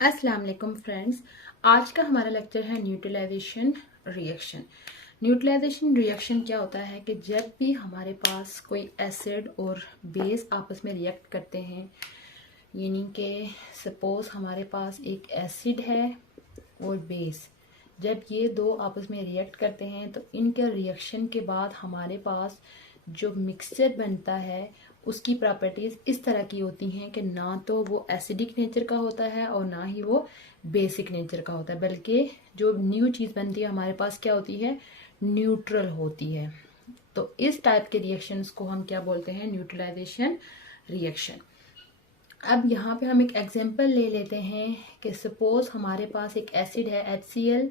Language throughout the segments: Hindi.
अस्सलाम वालेकुम फ्रेंड्स। आज का हमारा लेक्चर है न्यूट्रलाइजेशन रिएक्शन। न्यूट्रलाइजेशन रिएक्शन क्या होता है कि जब भी हमारे पास कोई एसिड और बेस आपस में रिएक्ट करते हैं, यानी कि सपोज हमारे पास एक एसिड है और बेस, जब ये दो आपस में रिएक्ट करते हैं तो इनके रिएक्शन के बाद हमारे पास जो मिक्सचर बनता है उसकी प्रॉपर्टीज़ इस तरह की होती हैं कि ना तो वो एसिडिक नेचर का होता है और ना ही वो बेसिक नेचर का होता है, बल्कि जो न्यू चीज़ बनती है हमारे पास क्या होती है, न्यूट्रल होती है। तो इस टाइप के रिएक्शंस को हम क्या बोलते हैं, न्यूट्रलाइजेशन रिएक्शन। अब यहाँ पे हम एक एग्जांपल ले लेते हैं कि सपोज हमारे पास एक एसिड है HCl,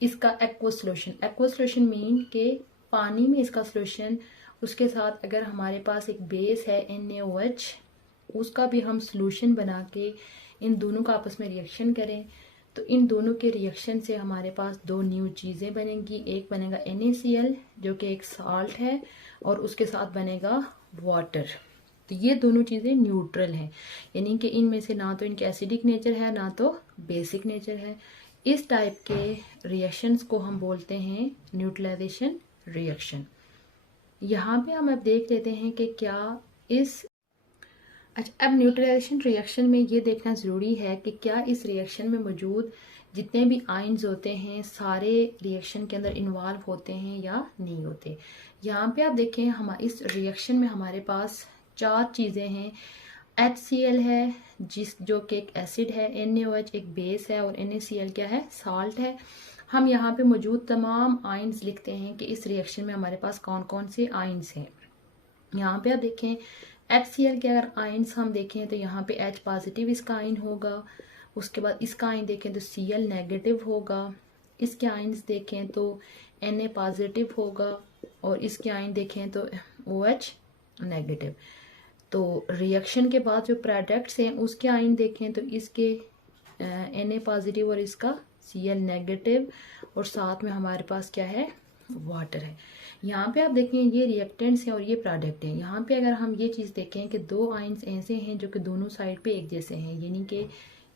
इसका एक्वस सोल्यूशन मीन के पानी में इसका सोल्यूशन, उसके साथ अगर हमारे पास एक बेस है NaOH, उसका भी हम सोल्यूशन बना के इन दोनों का आपस में रिएक्शन करें तो इन दोनों के रिएक्शन से हमारे पास दो न्यू चीज़ें बनेंगी। एक बनेगा NaCl जो कि एक साल्ट है और उसके साथ बनेगा वाटर। तो ये दोनों चीज़ें न्यूट्रल हैं, यानी कि इनमें से ना तो इनके एसिडिक नेचर है ना तो बेसिक नेचर है। इस टाइप के रिएक्शंस को हम बोलते हैं न्यूट्रलाइजेशन रिएक्शन। यहाँ पे हम अब देख लेते हैं कि क्या इस अब न्यूट्रलाइजेशन रिएक्शन में ये देखना ज़रूरी है कि क्या इस रिएक्शन में मौजूद जितने भी आयन्स होते हैं सारे रिएक्शन के अंदर इन्वॉल्व होते हैं या नहीं होते। यहाँ पे आप देखें हम इस रिएक्शन में हमारे पास चार चीज़ें हैं। HCl है जो कि एक एसिड है, NaOH एक बेस है और NaCl क्या है, साल्ट है। हम यहाँ पे मौजूद तमाम आयन्स लिखते हैं कि इस रिएक्शन में हमारे पास कौन कौन से आयन्स हैं। यहाँ पे आप देखें HCl के अगर आयन्स हम देखें तो यहाँ पे H पॉजिटिव इसका आयन होगा, उसके बाद इसका आयन देखें तो Cl नेगेटिव होगा, इसके आयन्स देखें तो Na पॉजिटिव होगा और इसके आयन देखें तो OH नेगेटिव। तो रिएक्शन के बाद जो प्रोडक्ट्स हैं उसके आयन देखें तो इसके Na पॉजिटिव और इसका Cl नेगेटिव और साथ में हमारे पास क्या है, वाटर है। यहाँ पे आप देखें ये रिएक्टेंट्स हैं और ये प्रोडक्ट हैं। यहाँ पे अगर हम ये चीज़ देखें कि दो आयन्स ऐसे हैं जो कि दोनों साइड पे एक जैसे हैं, यानी कि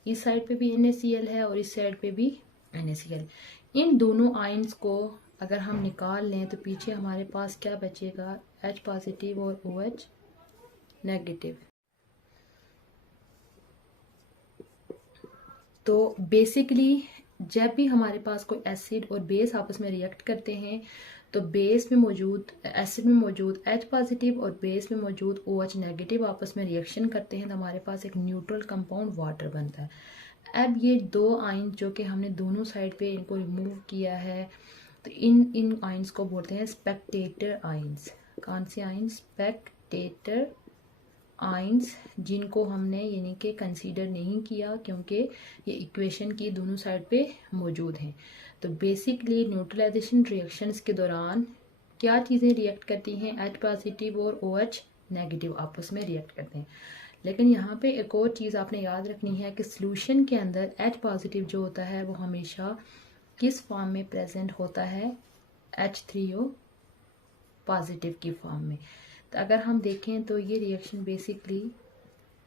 इस साइड पे भी NaCl है और इस साइड पे भी NaCl। इन दोनों आयन्स को अगर हम निकाल लें तो पीछे हमारे पास क्या बचेगा, H पॉजिटिव और OH नेगेटिव। तो बेसिकली जब भी हमारे पास कोई एसिड और बेस आपस में रिएक्ट करते हैं तो बेस में मौजूद एसिड में मौजूद H पॉजिटिव और बेस में मौजूद OH नेगेटिव आपस में रिएक्शन करते हैं तो हमारे पास एक न्यूट्रल कंपाउंड वाटर बनता है। अब ये दो आयन जो कि हमने दोनों साइड पे इनको रिमूव किया है तो इन आयन्स को बोलते हैं स्पेक्टेटर आयन्स। कौन से आयन, स्पेक्टेटर आयन्स, जिनको हमने यानी कि कंसीडर नहीं किया क्योंकि ये इक्वेशन की दोनों साइड पे मौजूद हैं। तो बेसिकली न्यूट्रलाइजेशन रिएक्शंस के दौरान क्या चीज़ें रिएक्ट करती हैं, H पॉजिटिव और OH नेगेटिव आपस में रिएक्ट करते हैं। लेकिन यहाँ पे एक और चीज़ आपने याद रखनी है कि सॉल्यूशन के अंदर H पॉजिटिव जो होता है वो हमेशा किस फॉर्म में प्रेजेंट होता है, H3O पॉजिटिव की फॉर्म में। तो अगर हम देखें तो ये रिएक्शन बेसिकली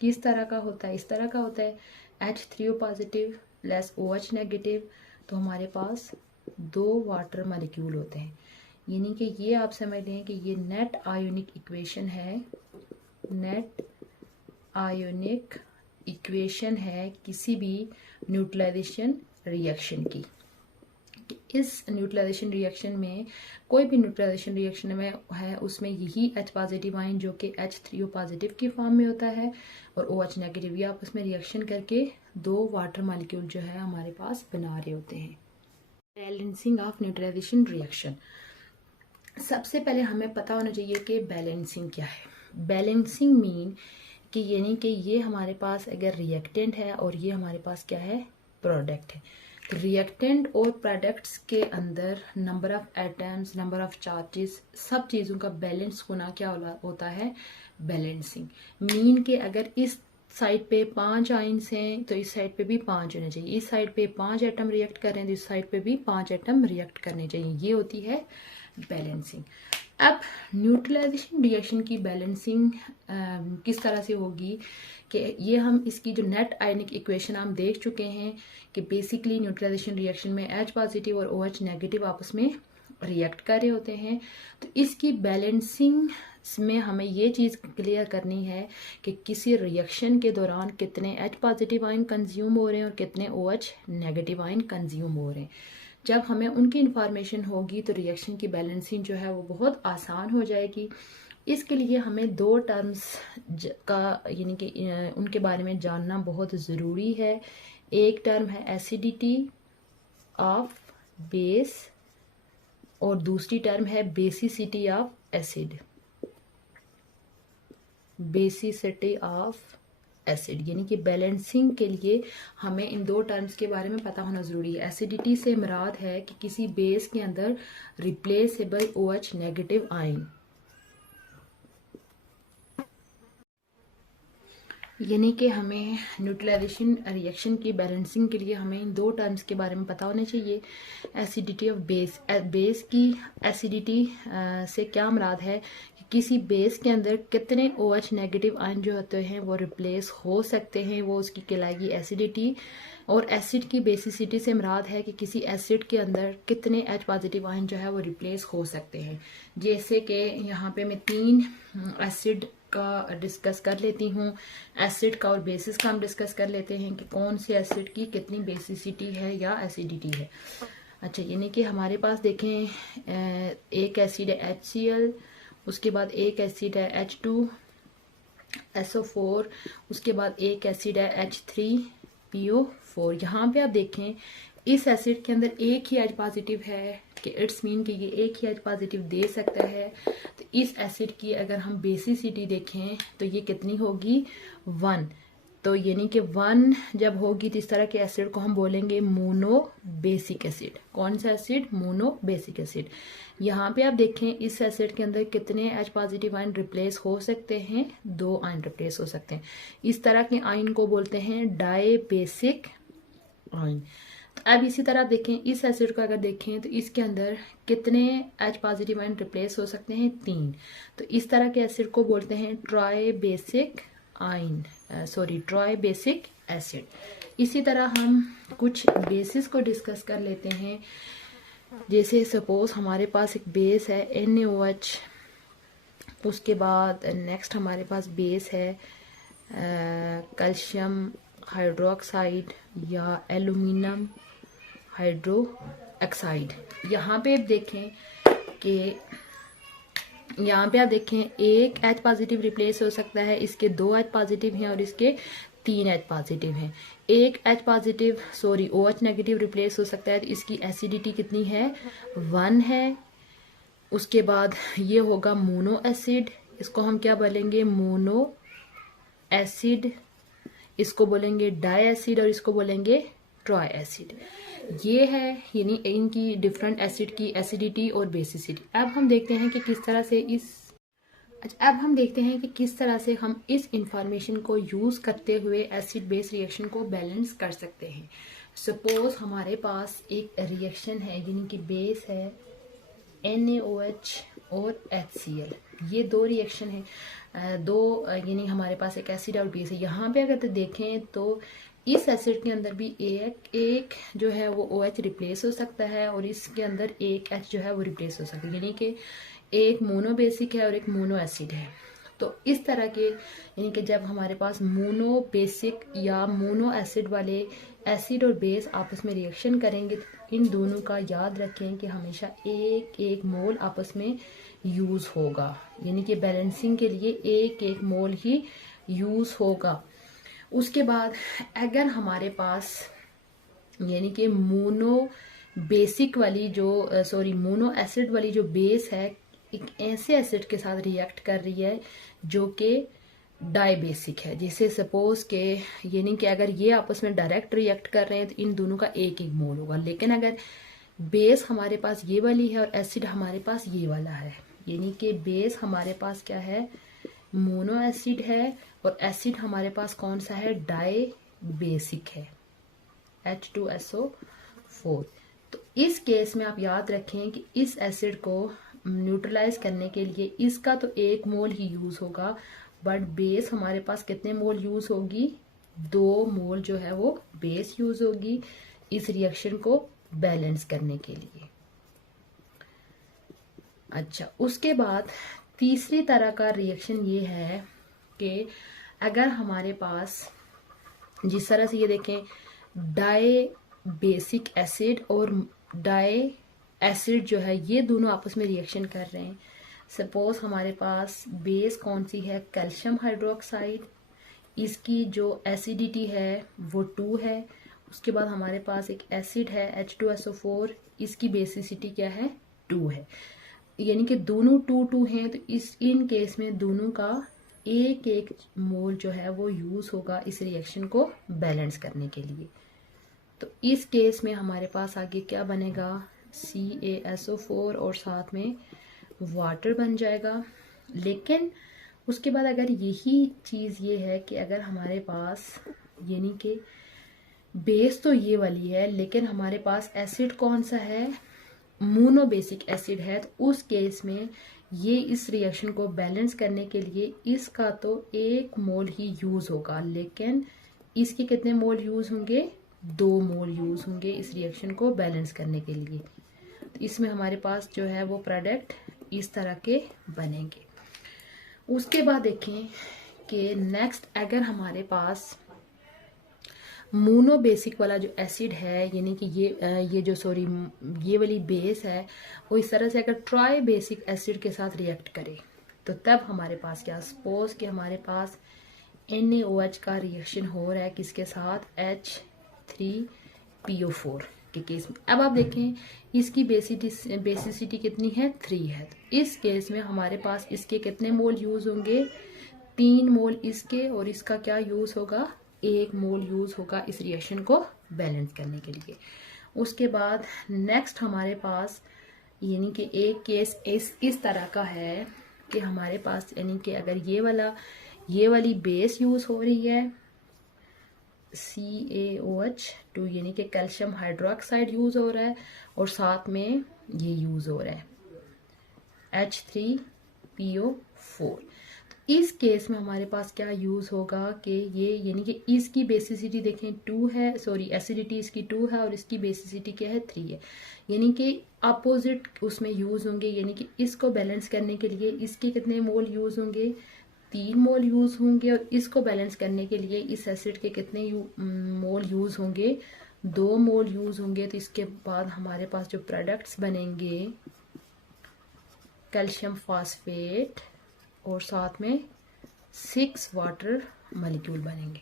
किस तरह का होता है, इस तरह का होता है, H3O positive plus OH negative, तो हमारे पास दो वाटर मॉलिक्यूल होते हैं। यानी कि ये आप समझ लें कि ये नेट आयोनिक इक्वेशन है, नेट आयोनिक इक्वेशन है किसी भी न्यूट्रलाइजेशन रिएक्शन की। इस न्यूट्रलाइजेशन रिएक्शन में कोई भी न्यूट्रलाइजेशन रिएक्शन में है उसमें यही H पॉजिटिव आयन जो कि H3O पॉजिटिव की फॉर्म में होता है और OH नेगेटिव, ये आपस में रिएक्शन करके दो वाटर मॉलिक्यूल जो है हमारे पास बना रहे होते हैं। बैलेंसिंग ऑफ न्यूट्रलाइजेशन रिएक्शन, सबसे पहले हमें पता होना चाहिए कि बैलेंसिंग क्या है। बैलेंसिंग मीन कि यानी कि ये हमारे पास अगर रिएक्टेंट है और ये हमारे पास क्या है, प्रोडक्ट है। तो रिएक्टेंट और प्रोडक्ट्स के अंदर number of atoms, number of charges, सब चीज़ों का बैलेंस होना क्या होता है, बैलेंसिंग। मीन के अगर इस साइड पे 5 आयन्स हैं तो इस साइड पे भी 5 होने चाहिए, इस साइड पे 5 एटम रिएक्ट कर रहे हैं तो इस साइड पे भी 5 एटम रिएक्ट करने चाहिए, ये होती है बैलेंसिंग। अब न्यूट्रलाइजेशन रिएक्शन की बैलेंसिंग किस तरह से होगी कि ये हम इसकी जो नेट आयनिक इक्वेशन हम देख चुके हैं कि बेसिकली न्यूट्रलाइजेशन रिएक्शन में H पॉजिटिव और OH नेगेटिव आपस में रिएक्ट कर रहे होते हैं। तो इसकी बैलेंसिंग में हमें ये चीज़ क्लियर करनी है कि किसी रिएक्शन के दौरान कितने H पॉजिटिव आयन कंज्यूम हो रहे हैं और कितने OH नेगेटिव आयन कंज्यूम हो रहे हैं। जब हमें उनकी इंफॉर्मेशन होगी तो रिएक्शन की बैलेंसिंग जो है वो बहुत आसान हो जाएगी। इसके लिए हमें दो टर्म्स का यानी कि उनके बारे में जानना बहुत ज़रूरी है। एक टर्म है एसिडिटी ऑफ बेस और दूसरी टर्म है basicity of acid. Basicity of acid यानी कि बैलेंसिंग के लिए हमें इन दो टर्म्स के बारे में पता होना ज़रूरी है। एसिडिटी से मुराद है कि किसी बेस के अंदर रिप्लेसेबल OH नेगेटिव आयन, यानी कि हमें न्यूट्रलाइजेशन रिएक्शन की बैलेंसिंग के लिए हमें इन दो टर्म्स के बारे में पता होना चाहिए। एसिडिटी ऑफ बेस, बेस की एसिडिटी से क्या मुराद है कि किसी बेस के अंदर कितने OH नेगेटिव आयन जो होते हैं वो रिप्लेस हो सकते हैं, वो उसकी कहलाएगी एसिडिटी। और एसिड की बेसिसिटी से मुराद है कि किसी एसिड के अंदर कितने H पॉजिटिव आयन जो है वो रिप्लेस हो सकते हैं। जैसे कि यहाँ पे मैं 3 एसिड का डिस्कस कर लेती हूँ। एसिड का और बेसिस का हम डिस्कस कर लेते हैं कि कौन से एसिड की कितनी बेसिसिटी है या एसिडिटी है। अच्छा, यानी कि हमारे पास देखें एक एसिड है HCl, उसके बाद एक एसिड है H2SO4, उसके बाद एक एसिड है H3PO4। यहाँ पे आप देखें इस एसिड के अंदर एक ही H पॉजिटिव है कि इट्स मीन कि ये एक ही H पॉजिटिव दे सकता है। तो इस एसिड की अगर हम बेसिसिटी देखें तो ये कितनी होगी 1। तो यानी कि 1 जब होगी तो इस तरह के एसिड को हम बोलेंगे मोनो बेसिक एसिड। कौन सा एसिड? Mono basic acid. यहाँ पे आप देखें इस एसिड के अंदर कितने H पॉजिटिव आयन रिप्लेस हो सकते हैं? 2 आयन रिप्लेस हो सकते हैं। इस तरह के आयन को बोलते हैं डाई बेसिक आयन। तो अब इसी तरह देखें इस एसिड को अगर देखें तो इसके अंदर कितने H पॉजिटिव आयन रिप्लेस हो सकते हैं? 3। तो इस तरह के एसिड को बोलते हैं try basic ion, try basic acid. इसी तरह हम कुछ बेसिस को डिस्कस कर लेते हैं। जैसे सपोज हमारे पास एक बेस है NaOH, उसके बाद नेक्स्ट हमारे पास बेस है कैल्शियम हाइड्रोक्साइड या एल्यूमिनियम हाइड्रोक्साइड। यहाँ पे आप देखें कि यहाँ पे आप देखें एक H पॉजिटिव रिप्लेस हो सकता है, इसके 2 H पॉजिटिव हैं और इसके 3 H पॉजिटिव हैं। एक H positive OH negative replace हो सकता है, तो इसकी एसिडिटी कितनी है? 1 है। उसके बाद ये होगा मोनो एसिड, इसको हम क्या बोलेंगे? Mono acid. इसको बोलेंगे डाई एसिड और इसको बोलेंगे ट्राई एसिड। ये है यानी इनकी डिफरेंट एसिड की एसिडिटी और बेसिसिटी। अब हम देखते हैं कि किस तरह से हम इस इंफॉर्मेशन को यूज करते हुए एसिड बेस रिएक्शन को बैलेंस कर सकते हैं। सपोज हमारे पास एक रिएक्शन है यानी कि बेस है NaOH और HCl। ये 2 रिएक्शन है, यानी हमारे पास एक एसिड और बेस है। यहाँ पे अगर देखें तो इस एसिड के अंदर भी एक जो है वो OH रिप्लेस हो सकता है और इसके अंदर एक H जो है वो रिप्लेस हो सकता है, यानी कि एक मोनो बेसिक है और एक मोनो एसिड है। तो इस तरह के यानी कि जब हमारे पास मोनो बेसिक या मोनो एसिड वाले एसिड और बेस आपस में रिएक्शन करेंगे तो इन दोनों का याद रखें कि हमेशा एक मोल आपस में यूज होगा, यानी कि बैलेंसिंग के लिए एक मोल ही यूज होगा। उसके बाद अगर हमारे पास यानी कि मोनो बेसिक वाली मोनो एसिड वाली जो बेस है एक ऐसे एसिड के साथ रिएक्ट कर रही है जो कि डाई बेसिक है, जैसे सपोज के यानी कि अगर ये आपस में डायरेक्ट रिएक्ट कर रहे हैं तो इन दोनों का एक मोल होगा। लेकिन अगर बेस हमारे पास ये वाली है और एसिड हमारे पास ये वाला है, यानी कि बेस हमारे पास क्या है? मोनो एसिड है और एसिड हमारे पास कौन सा है? डाई बेसिक है, H2SO4। तो इस केस में आप याद रखें कि इस एसिड को न्यूट्रलाइज करने के लिए इसका तो 1 मोल ही यूज होगा, बट बेस हमारे पास कितने मोल यूज होगी, 2 मोल जो है वो बेस यूज होगी इस रिएक्शन को बैलेंस करने के लिए। अच्छा, उसके बाद तीसरी तरह का रिएक्शन ये है कि अगर हमारे पास जिस तरह से ये देखें डाई बेसिक एसिड और डाई एसिड जो है ये दोनों आपस में रिएक्शन कर रहे हैं। सपोज हमारे पास बेस कौन सी है, कैल्शियम हाइड्रोक्साइड, इसकी जो एसिडिटी है वो 2 है। उसके बाद हमारे पास एक एसिड है H2SO4, इसकी बेसिसिटी क्या है, 2 है। यानी कि दोनों 2 हैं, तो इन केस में दोनों का 1 मोल जो है वो यूज होगा इस रिएक्शन को बैलेंस करने के लिए। तो इस केस में हमारे पास आगे क्या बनेगा, CaSO4 और साथ में वाटर बन जाएगा। लेकिन उसके बाद अगर यही चीज ये है कि अगर हमारे पास यानी कि बेस तो ये वाली है लेकिन हमारे पास एसिड कौन सा है, मोनोबेसिक एसिड है, तो उस केस में ये इस रिएक्शन को बैलेंस करने के लिए इसका तो 1 मोल ही यूज होगा, लेकिन इसके कितने मोल यूज होंगे, 2 मोल यूज होंगे इस रिएक्शन को बैलेंस करने के लिए। तो इसमें हमारे पास जो है वो प्रोडक्ट इस तरह के बनेंगे। उसके बाद देखें कि नेक्स्ट अगर हमारे पास मोनोबेसिक वाला जो एसिड है, यानी कि ये वाली बेस है, वो इस तरह से अगर ट्राई बेसिक एसिड के साथ रिएक्ट करे तो तब हमारे पास क्या, सपोज कि हमारे पास NaOH का रिएक्शन हो रहा है किसके साथ, H3PO4 के केस में। अब आप देखें इसकी बेसिसिटी कितनी है, 3 है। तो इस केस में हमारे पास इसके कितने मोल यूज होंगे, 3 मोल इसके, और इसका क्या यूज होगा, 1 मोल यूज होगा इस रिएक्शन को बैलेंस करने के लिए। उसके बाद नेक्स्ट हमारे पास यानी कि एक केस इस तरह का है कि हमारे पास यानी कि अगर ये वाली बेस यूज हो रही है CaOH2 यानी कि कैल्शियम हाइड्रोक्साइड यूज हो रहा है, और साथ में ये यूज हो रहा है H3PO4। इस केस में हमारे पास क्या यूज होगा कि ये यानी कि इसकी बेसिसिटी देखें 2 है, सॉरी एसिडिटी इसकी 2 है और इसकी बेसिसिटी क्या है, 3 है। यानी कि अपोजिट उसमें यूज होंगे, यानी कि इसको बैलेंस करने के लिए इसके कितने मोल यूज होंगे, 3 मोल यूज होंगे, और इसको बैलेंस करने के लिए इस एसिड के कितने मोल यूज होंगे, 2 मोल यूज होंगे। तो इसके बाद हमारे पास जो प्रोडक्ट्स बनेंगे कैल्शियम फास्फेट और साथ में 6 वाटर मॉलिक्यूल बनेंगे।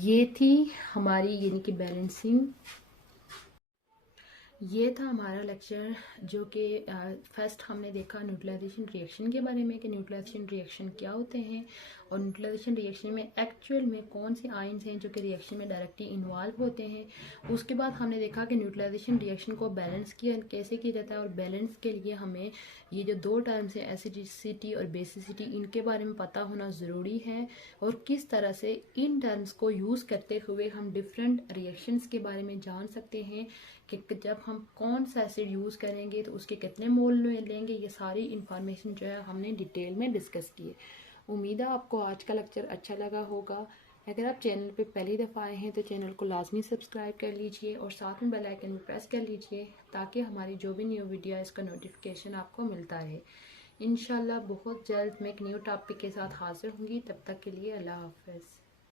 ये थी हमारी यानी कि बैलेंसिंग, ये था हमारा लेक्चर जो कि फर्स्ट हमने देखा न्यूट्रलाइजेशन रिएक्शन के बारे में कि न्यूट्रलाइजेशन रिएक्शन क्या होते हैं और न्यूट्रलाइजेशन रिएक्शन में एक्चुअल में कौन से आयन्स हैं जो कि रिएक्शन में डायरेक्टली इन्वॉल्व होते हैं। उसके बाद हमने देखा कि न्यूट्रलाइजेशन रिएक्शन को बैलेंस कैसे किया जाता है, और बैलेंस के लिए हमें ये जो 2 टर्म्स हैं एसिडिसिटी और बेसिसिटी, इनके बारे में पता होना ज़रूरी है, और किस तरह से इन टर्म्स को यूज़ करते हुए हम डिफरेंट रिएक्शंस के बारे में जान सकते हैं कि जब हम कौन सा एसिड यूज़ करेंगे तो उसके कितने मोल लेंगे। ये सारी इन्फॉर्मेशन जो है हमने डिटेल में डिस्कस की है। उम्मीद है आपको आज का लेक्चर अच्छा लगा होगा। अगर आप चैनल पे पहली दफ़ा आए हैं तो चैनल को लाजमी सब्सक्राइब कर लीजिए और साथ में बेल आइकन भी प्रेस कर लीजिए ताकि हमारी जो भी न्यू वीडियो है इसका नोटिफिकेशन आपको मिलता रहे। इंशाल्लाह बहुत जल्द मैं एक न्यू टॉपिक के साथ हाजिर होंगी। तब तक के लिए अल्लाह हाफ़िज़।